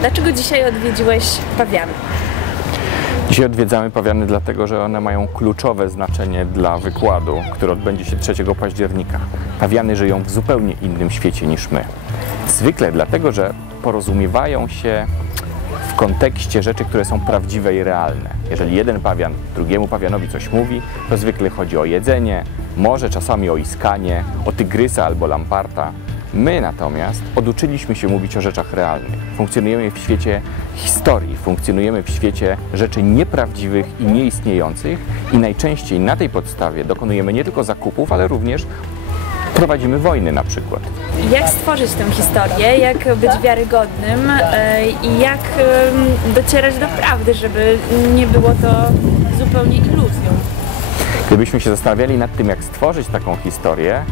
Dlaczego dzisiaj odwiedziłeś pawiany? Dzisiaj odwiedzamy pawiany dlatego, że one mają kluczowe znaczenie dla wykładu, który odbędzie się 3 października. Pawiany żyją w zupełnie innym świecie niż my. Zwykle dlatego, że porozumiewają się w kontekście rzeczy, które są prawdziwe i realne. Jeżeli jeden pawian drugiemu pawianowi coś mówi, to zwykle chodzi o jedzenie, może czasami o iskanie, o tygrysa albo lamparta. My natomiast oduczyliśmy się mówić o rzeczach realnych. Funkcjonujemy w świecie historii, funkcjonujemy w świecie rzeczy nieprawdziwych i nieistniejących i najczęściej na tej podstawie dokonujemy nie tylko zakupów, ale również prowadzimy wojny na przykład. Jak stworzyć tę historię, jak być wiarygodnym e, i jak docierać do prawdy, żeby nie było to zupełnie iluzją? Gdybyśmy się zastanawiali nad tym, jak stworzyć taką historię,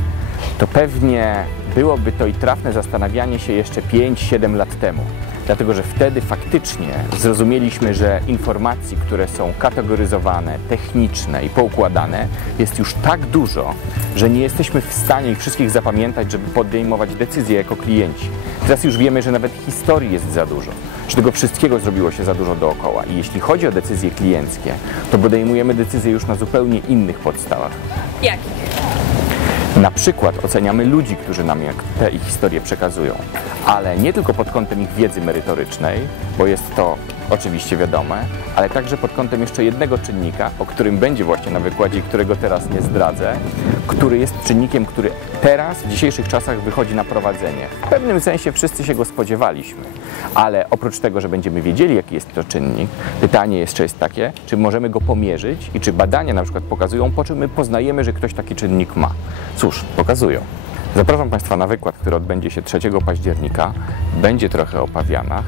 to pewnie byłoby to i trafne zastanawianie się jeszcze 5-7 lat temu. Dlatego, że wtedy faktycznie zrozumieliśmy, że informacji, które są kategoryzowane, techniczne i poukładane, jest już tak dużo, że nie jesteśmy w stanie ich wszystkich zapamiętać, żeby podejmować decyzje jako klienci. Teraz już wiemy, że nawet historii jest za dużo, że tego wszystkiego zrobiło się za dużo dookoła. I jeśli chodzi o decyzje klienckie, to podejmujemy decyzje już na zupełnie innych podstawach. Jakich? Na przykład oceniamy ludzi, którzy nam te ich historie przekazują, ale nie tylko pod kątem ich wiedzy merytorycznej, bo jest to oczywiście wiadome, ale także pod kątem jeszcze jednego czynnika, o którym będzie właśnie na wykładzie, którego teraz nie zdradzę, który jest czynnikiem, który teraz w dzisiejszych czasach wychodzi na prowadzenie. W pewnym sensie wszyscy się go spodziewaliśmy, ale oprócz tego, że będziemy wiedzieli, jaki jest to czynnik, pytanie jeszcze jest takie, czy możemy go pomierzyć i czy badania na przykład pokazują, po czym my poznajemy, że ktoś taki czynnik ma. Cóż, pokazują. Zapraszam Państwa na wykład, który odbędzie się 3 października. Będzie trochę o pawianach,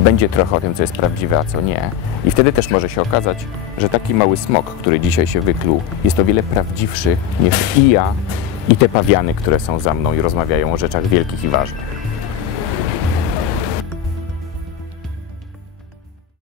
będzie trochę o tym, co jest prawdziwe, a co nie. I wtedy też może się okazać, że taki mały smok, który dzisiaj się wykluł, jest o wiele prawdziwszy niż i ja, i te pawiany, które są za mną i rozmawiają o rzeczach wielkich i ważnych.